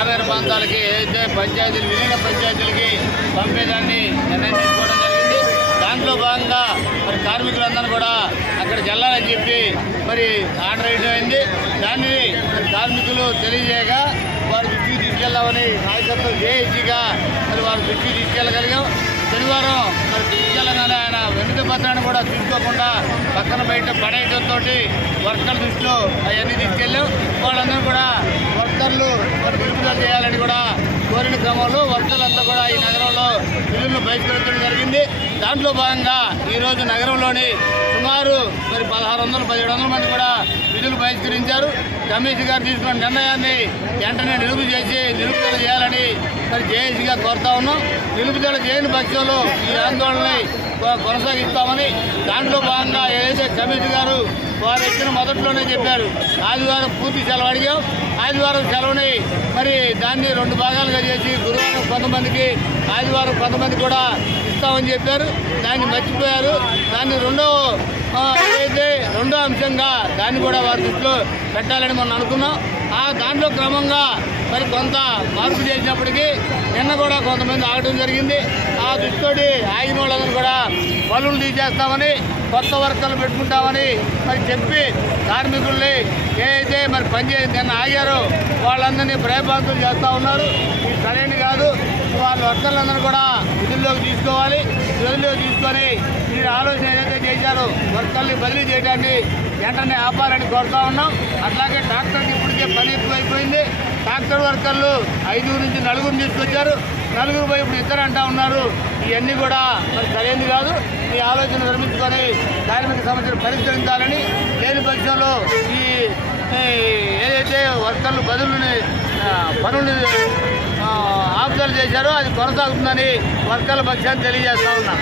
గ్రామీణ ప్రాంతాలకి ఏదైతే పంచాయతీలు విలీన పంచాయతీలకి పంపేదాన్ని నిర్ణయం తీసుకోవడం జరిగింది. దాంట్లో భాగంగా మరి కార్మికులందరూ కూడా అక్కడికి వెళ్ళాలని చెప్పి మరి ఆర్డర్ వేయడం అయింది. దాన్ని కార్మికులు తెలియజేయగా వారి దృష్టికి తీసుకెళ్దామని నాయకత్వం జేఏసీగా మరి వారి దృష్టికి తీసుకెళ్ళగలిగాం. శనివారం మరి తీసుకెళ్ళగానే ఆయన వెనుక పత్రాన్ని కూడా తీసుకోకుండా పక్కన బయట పడేయడంతో వర్కర్ల దృష్టిలో అవన్నీ తీసుకెళ్ళాం. వాళ్ళందరూ కూడా వర్కర్లు మరి నిలుపుదల చేయాలని కూడా కోరిన క్రమంలో వర్కర్లంతా కూడా ఈ నగరంలో విధులను బహిష్కరించడం జరిగింది. దాంట్లో భాగంగా ఈరోజు నగరంలోని సుమారు మరి 1600-1700 మంది కూడా విధులు బహిష్కరించారు. కమిషనర్ గారు తీసుకున్న నిర్ణయాన్ని వెంటనే నిలుపుదల చేయాలని మరి జేఏసీగా కోరుతా ఉన్నాం. నిలుపుదల చేయని పక్షంలో ఈ ఆందోళనని కొనసాగిస్తామని దాంట్లో భాగంగా ఏదైతే కమిషనర్ గారు వారు ఇచ్చిన మొదట్లోనే చెప్పారు, ఆదివారం పూర్తి సెలవు అడిగాం. ఆదివారం సెలవుని మరి దాన్ని 2 భాగాలుగా చేసి గురువారం కొంతమందికి, ఆదివారం కొంతమంది కూడా ఇస్తామని చెప్పారు. దాన్ని మర్చిపోయారు. దాన్ని రెండో అంశంగా దాన్ని కూడా వారి దృష్టిలో పెట్టాలని మనం అనుకున్నాం. దాంట్లో క్రమంగా మరి కొంత మార్పు చేసినప్పటికీ నిన్న కూడా కొంతమంది ఆగడం జరిగింది. ఆ దృష్టితోటి ఆగిన వాళ్ళందరూ కూడా పనులు తీసేస్తామని, కొత్త వర్కర్లు పెట్టుకుంటామని మరి చెప్పి కార్మికుల్ని ఏదైతే మరి పనిచేసి నిన్న ఆగారో వాళ్ళందరినీ భయభ్రాంతులు చేస్తూ ఉన్నారు. ఇది సరైనది కాదు. వాళ్ళ వర్కర్లందరూ కూడా విధుల్లోకి తీసుకోవాలి. విధుల్లోకి తీసుకొని ఈ ఆలోచన ఏదైతే చేశారో వర్కర్ని బదిలీ చేయడాన్ని వెంటనే ఆపాలని కోరుతా ఉన్నాం. అట్లాగే ట్రాక్టర్కి ఇప్పటికే పని ఎక్కువైపోయింది. ట్రాక్టర్ వర్కర్లు 5 నుంచి 4 తీసుకొచ్చారు. 4 పోయి ఇప్పుడు 2 అంటా ఉన్నారు. ఇవన్నీ కూడా మరి సరైనది కాదు. ఈ ఆలోచన నిర్మించుకొని కార్మిక సమస్యలు పరిష్కరించాలని, లేని పక్షంలో ఈ ఏదైతే వర్కర్లు పనులు ఆపుదల చేశారో అది కొనసాగుతుందని వర్కర్ల పక్షాన్ని తెలియజేస్తా ఉన్నాం.